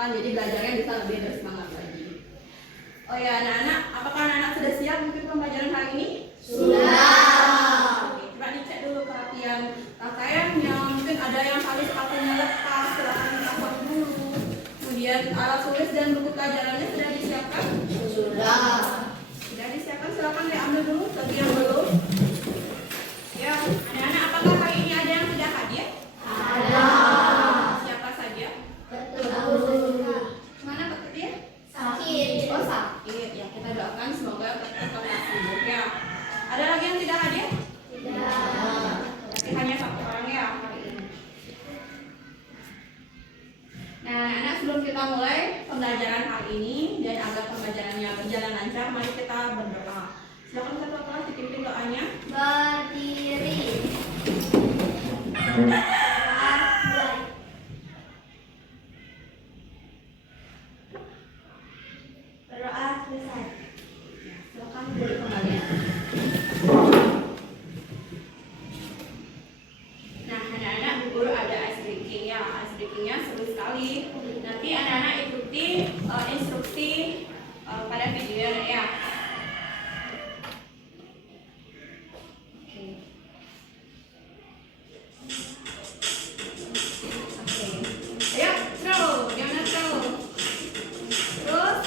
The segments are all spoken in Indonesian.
diarahkan, jadi belajarnya bisa lebih bersemangat lagi. Oh ya anak-anak, apakah anak-anak sudah siap untuk pembelajaran hari ini? Sudah. Oke, coba dicek dulu kerapian pakaiannya. Mungkin ada yang tali sepatunya lepas, silakan dipasang dulu. Kemudian alat tulis dan buku pelajarannya sudah disiapkan? Sudah. Sudah disiapkan, silakan diambil dulu bagi yang belum. Ya, anak-anak, apakah hari ini ada yang tidak hadir? Ada. Siapa saja? Betul. Mana Pak dia? Sakit. Oh sakit, ya kita doakan semoga tetap sembuh ya. Ada lagi yang tidak hadir? Tidak. Berarti hanya satu orang ya hari ini. Nah, anak sebelum kita mulai pembelajaran hari ini dan agar pembelajarannya berjalan lancar, mari kita berdoa. Silakan satu kelas dipimpin doanya. Berdiri. Berdoa selesai. Silakan duduk kembali. Nah, anak-anak, Bu Guru ada ice breaking ya. Ice breakingnya seru sekali. Nanti anak-anak ikuti instruksi pada video ya. Oke. Oke. Ayo, throw. Gimana throw? Terus.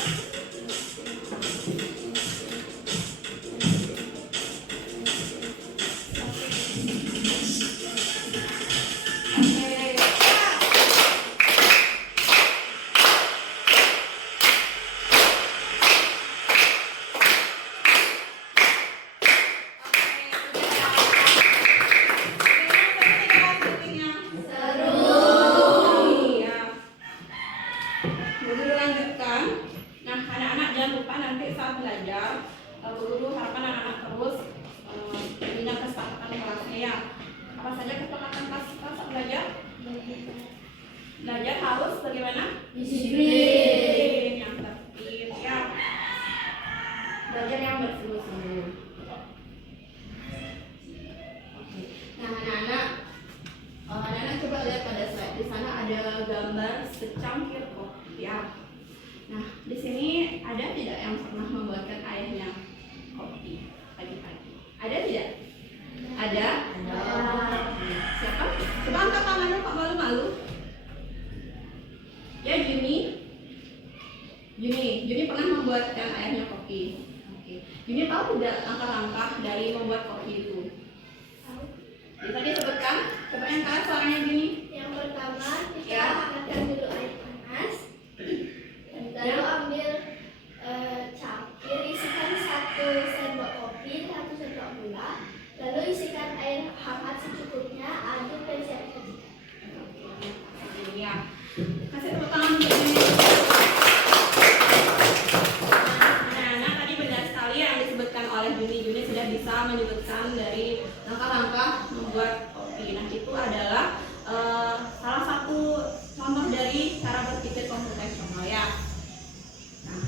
Belajar harus bagaimana? Disiplin. Yang tertib ya. Belajar yang bersungguh-sungguh. Oke. Nah, anak-anak, coba lihat pada slide. Di sana ada gambar secangkir kopi ya. Nah, di sini ada tidak yang pernah membuatkan ayahnya kopi pagi-pagi? Ada tidak? Ada? Siapa? Coba angkat tangannya, Pak, malu-malu. Ya, Juni pernah membuatkan ayahnya kopi. Oke. Juni tahu tidak langkah-langkah dari membuat kopi itu? Bisa disebutkan? Coba yang keras suaranya Juni. Yang pertama kita Ya. hangatkan dulu air panas. Lalu ambil cangkir, isikan 1 sendok kopi, 1 sendok gula. Lalu isikan air hangat secukupnya, aduk dan siapkan. Ini ya. Kasih tepuk tangan untuk Juni. Nah, tadi benar sekali yang disebutkan oleh Juni sudah bisa menyebutkan dari langkah-langkah membuat kopi. Nah, itu adalah salah satu contoh dari cara berpikir komputasional ya. Nah,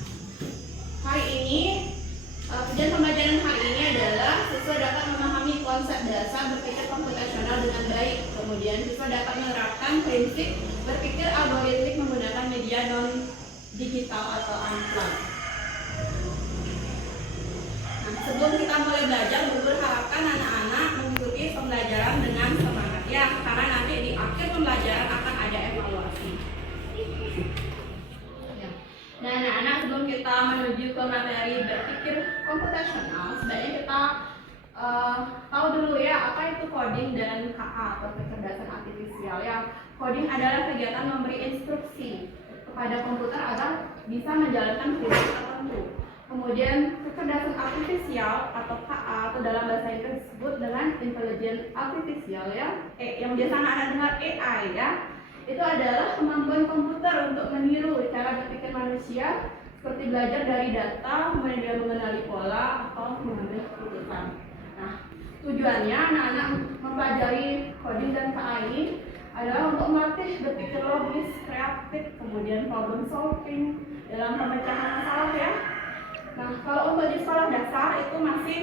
hari ini tujuan pembelajaran hari ini adalah siswa dapat memahami konsep dasar berpikir komputasional dengan baik. Kemudian siswa dapat menerapkan prinsip berpikir algoritmik menggunakan media non digital atau unplugged. Nah, sebelum kita mulai belajar, Bu Guru harapkan anak-anak mengikuti pembelajaran dengan semangat ya, karena nanti di akhir pembelajaran akan ada evaluasi. Ya. Nah, anak-anak, sebelum kita menuju ke materi berpikir komputasional, sebaiknya kita tahu dulu ya apa itu coding dan KA atau kecerdasan artifisial ya. Coding adalah kegiatan memberi instruksi kepada komputer agar bisa menjalankan prinsip tertentu. Kemudian kecerdasan artifisial atau KA atau dalam bahasa Inggris disebut dengan intelligence artificial ya. Yang biasa anak dengar AI ya. Itu adalah kemampuan komputer untuk meniru cara berpikir manusia, seperti belajar dari data, kemudian dia mengenali pola atau mengambil keputusan. Nah, tujuannya anak-anak mempelajari coding dan KA ini adalah untuk melatih berpikir logis, kreatif, kemudian problem solving dalam pemecahan masalah ya. Nah, kalau untuk di sekolah dasar itu masih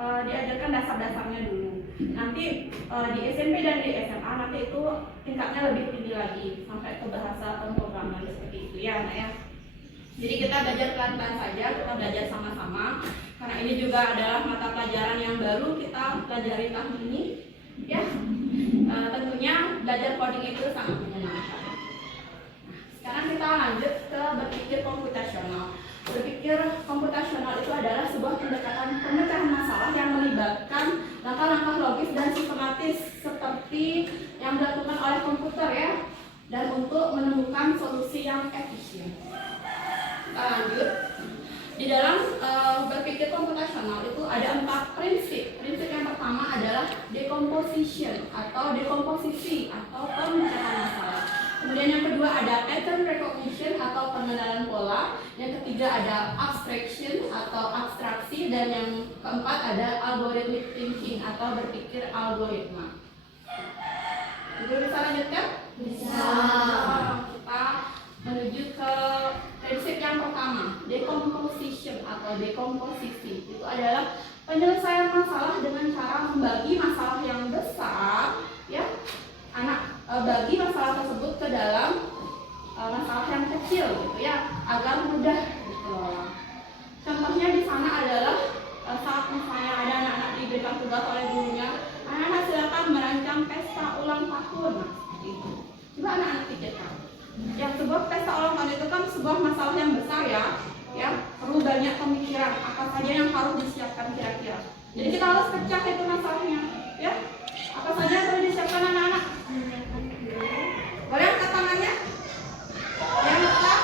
diajarkan dasar-dasarnya dulu. Nanti di SMP dan di SMA nanti itu tingkatnya lebih tinggi lagi sampai ke bahasa pemrograman seperti ya anak ya. Jadi kita belajar pelan-pelan saja, kita belajar sama-sama karena ini juga adalah mata pelajaran yang baru kita pelajari tahun ini ya. Tentunya belajar coding itu sangat menyenangkan. Sekarang kita lanjut ke berpikir komputasional. Berpikir komputasional itu adalah sebuah pendekatan pemecahan masalah yang melibatkan langkah-langkah logis dan sistematis seperti yang dilakukan oleh komputer ya, dan untuk menemukan solusi yang efisien. Kita lanjut. Di dalam berpikir komputasional itu ada 4 prinsip. Prinsip yang pertama adalah decomposition atau dekomposisi atau pemecahan masalah. Kemudian yang kedua ada pattern recognition atau pengenalan pola. Yang ketiga ada abstraction atau abstraksi, dan yang keempat ada algorithmic thinking atau berpikir algoritma. Ibu bisa lanjutkan? Bisa. Kita menuju ke prinsip yang pertama, decomposition atau dekomposisi. Itu adalah penyelesaian masalah dengan cara membagi masalah yang besar ya. Bagi masalah tersebut ke dalam masalah yang kecil gitu ya, agar mudah dikelola. Contohnya di sana adalah saat misalnya ada anak-anak diberikan tugas oleh gurunya, anak-anak silakan merancang pesta ulang tahun. Nah, seperti itu. Coba anak-anak pikirkan. Yang sebuah pesta ulang tahun itu kan sebuah masalah yang besar ya, perlu banyak pemikiran apa saja yang harus disiapkan kira-kira. Jadi kita harus pecah itu masalahnya, ya. Apa saja yang perlu disiapkan anak-anak? Boleh angkat tangannya? Yang letak?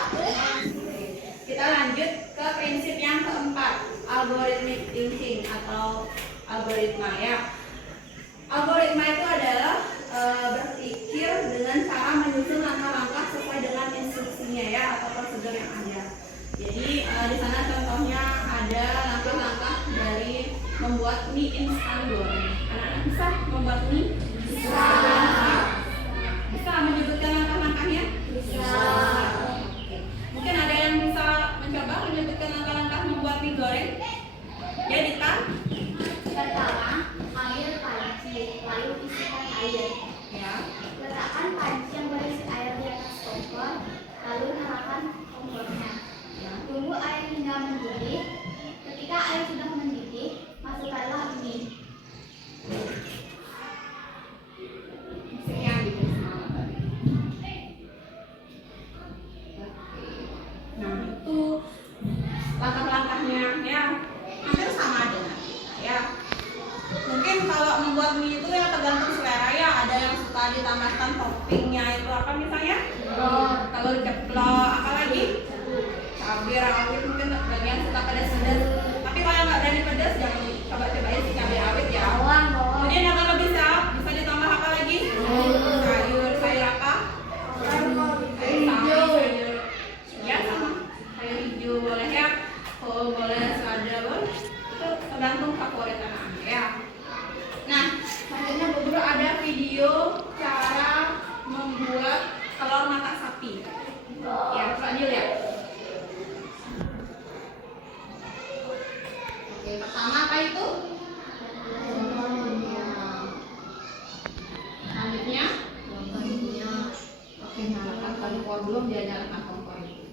Kita lanjut ke prinsip yang keempat, algorithmic thinking atau algoritma ya. Algoritma itu adalah berpikir dengan cara menyusun langkah-langkah sesuai dengan instruksinya ya, atau prosedur yang ada. Jadi di sana contohnya ada langkah-langkah dari membuat mie instan goreng. Anak-anak bisa membuat mie? Bisa. Bisa menyebutkan langkah-langkahnya? Bisa. Mungkin ada yang bisa mencoba menyebutkan langkah-langkah membuat mie goreng? Ya, Dita? Pertama, ambil panci, lalu isikan air. Ya. Letakkan panci yang berisi air di atas kompor, lalu nyalakan kompornya. Tunggu air hingga mendidih. Ketika air sudah mendidih, masukkanlah mie. Sekian gitu semangat tadi. Nah, itu langkah-langkahnya ya hampir sama dengan kita ya. Mungkin kalau membuat mie itu ya tergantung selera ya. Ada yang suka ditambahkan toppingnya itu apa misalnya? Telur ceplok, apa lagi? Cabai rawit, mungkin bagi yang suka pedas-pedas. Tapi kalau nggak berani pedas, jangan coba-cobain si cabai rawit ya. Kemudian yang kalau bisa ditambah apa lagi? Sayur apa? Sayur ya sama. Sayur hijau boleh ya. Oh, boleh selada boleh. Itu tergantung favorit anak-anak ya. Nah, selanjutnya Bu Guru ada video cara membuat telur mata sapi. Ya, coba dilihat. Oke, pertama apa itu? Selanjutnya? Oke, nyalakan kompor belum, dia nyalakan kompor itu.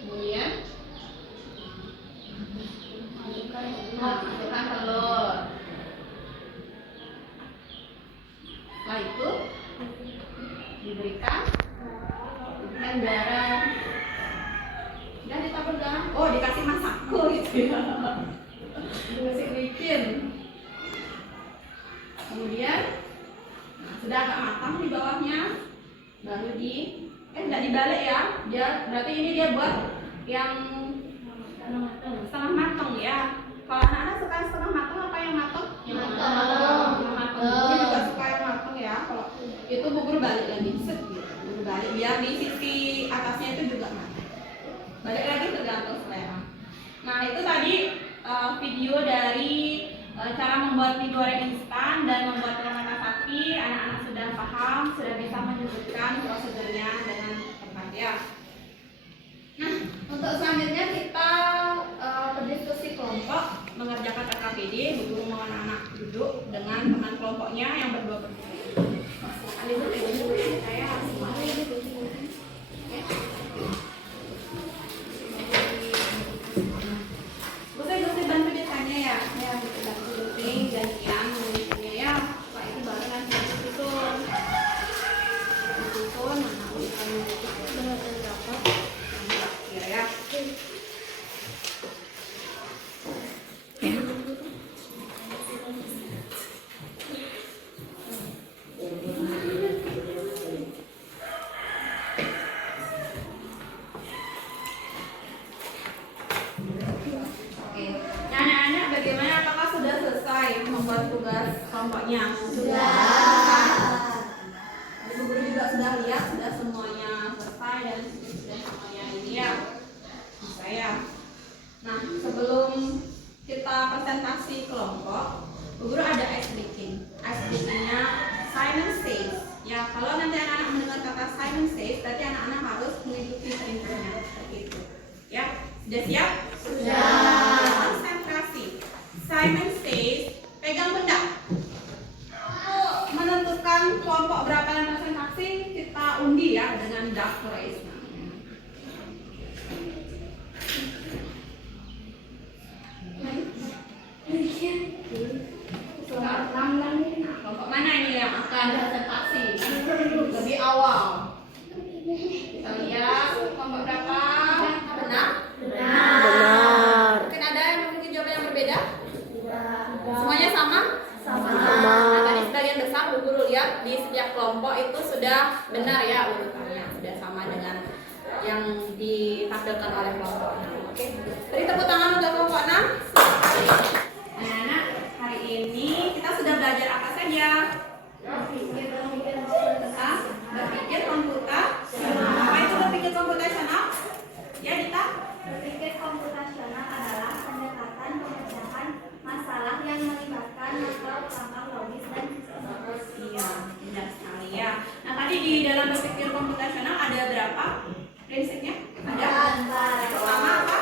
Kemudian? Masukkan telur. Setelah itu diberikan garam. Dan ditambah garam. Oh, dikasih masako gitu ya. Dikasih micin. Kemudian sudah agak matang di bawahnya, baru nggak dibalik ya. Berarti ini dia buat yang setengah matang ya. Kalau anak-anak suka yang setengah matang apa yang matang? Yang matang. Ini juga suka yang matang ya. Kalau itu Bu Guru balik lagi, set gitu. Bu Guru balik biar di sisi atasnya itu juga matang. Balik lagi tergantung selera. Nah, itu tadi video dari cara membuat mie goreng instan dan membuat telur mata sapi. Anak-anak sudah paham, sudah bisa menyebutkan prosedurnya dengan tepat ya. Nah, untuk selanjutnya kita berdiskusi kelompok mengerjakan KKPD. Bu Guru mohon anak duduk dengan teman kelompoknya yang berdua. Silakan Ibu. Kalau nanti anak-anak mendengar kata Simon Says, berarti anak-anak harus mengikuti perintahnya seperti itu. Ya, sudah siap? Sudah. Konsentrasi. Simon Says, pegang benda. Menentukan kelompok berapa yang presentasi, kita undi ya dengan duck race. Nah, kelompok mana ini yang akan presentasi lebih awal? Kita lihat kelompok berapa? Benar? Benar. Mungkin ada yang memiliki jawaban yang berbeda? Semuanya sama? Sama. Nah, tadi sebagian besar Bu Guru lihat di setiap kelompok itu sudah benar ya urutannya, sudah sama dengan yang ditampilkan oleh kelompoknya. Oke. Beri tepuk tangan untuk kelompok 6. Anak-anak, hari ini kita sudah belajar apa saja? Berpikir komputasional. Apa itu berpikir komputasional? Ya, Dita? Berpikir komputasional adalah pendekatan pemecahan masalah yang melibatkan langkah-langkah logis dan sistematis. Iya, benar sekali ya. Nah, tadi di dalam berpikir komputasional ada berapa prinsipnya? Ada. Yang pertama apa?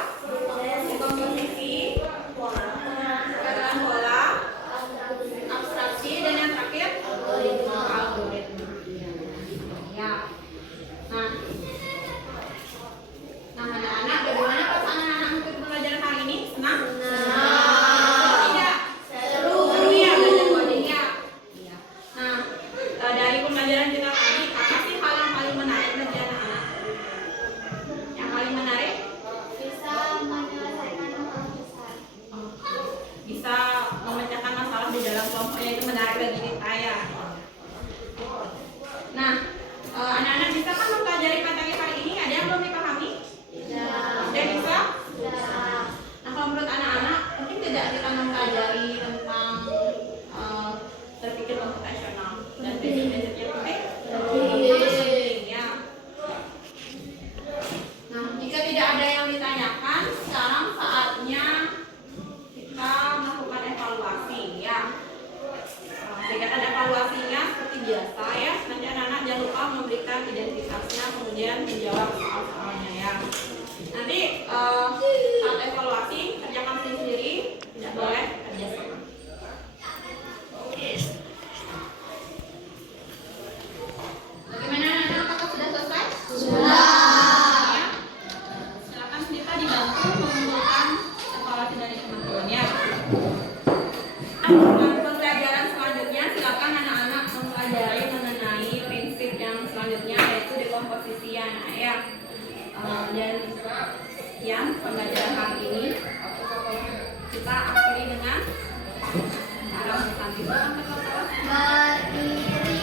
Komposisi, kegagalan pola, abstraksi, dan yang terakhir algoritma. Ya. Nah, anak-anak, bagaimana perasaan anak-anak untuk pelajaran hari ini? Senang? Tidak? Seru ya belajar coding ya. Iya. Nah, dari pembelajaran kita tadi, apa sih hal yang paling menarik bagi anak-anak? Yang paling menarik? Bisa menyelesaikan masalah besar. Bisa memecahkan masalah di dalam kelompoknya, itu menarik bagi kita ya. Nah, anak-anak bisa kan mempelajari materi hari ini? Ada yang belum dipahami? Sudah bisa? Nah, kalau menurut anak-anak, mungkin tidak kita mempelajari tentang berpikir komputasional dan prinsip-prinsipnya penting? Penting ya. Nah, jika tidak ada yang ditanyakan, sekarang saatnya kita melakukan evaluasi ya. Kegiatan evaluasinya seperti biasa ya. Nanti anak-anak jangan lupa memberikan identitasnya, kemudian menjawab soal-soalnya ya. Nanti saat evaluasi kerjakan sendiri, tidak boleh kerjasama. Bagaimana anak-anak? Apakah sudah selesai? Sudah. Ya. Silakan kita dibantu mengumpulkan evaluasi dari teman-teman ya. Pembelajaran selanjutnya silakan anak-anak mempelajari mengenai prinsip yang selanjutnya, yaitu dekomposisi ya anak ya. Dan sekian pembelajaran hari ini. Kita akhiri dengan arah bersantai. Berdiri.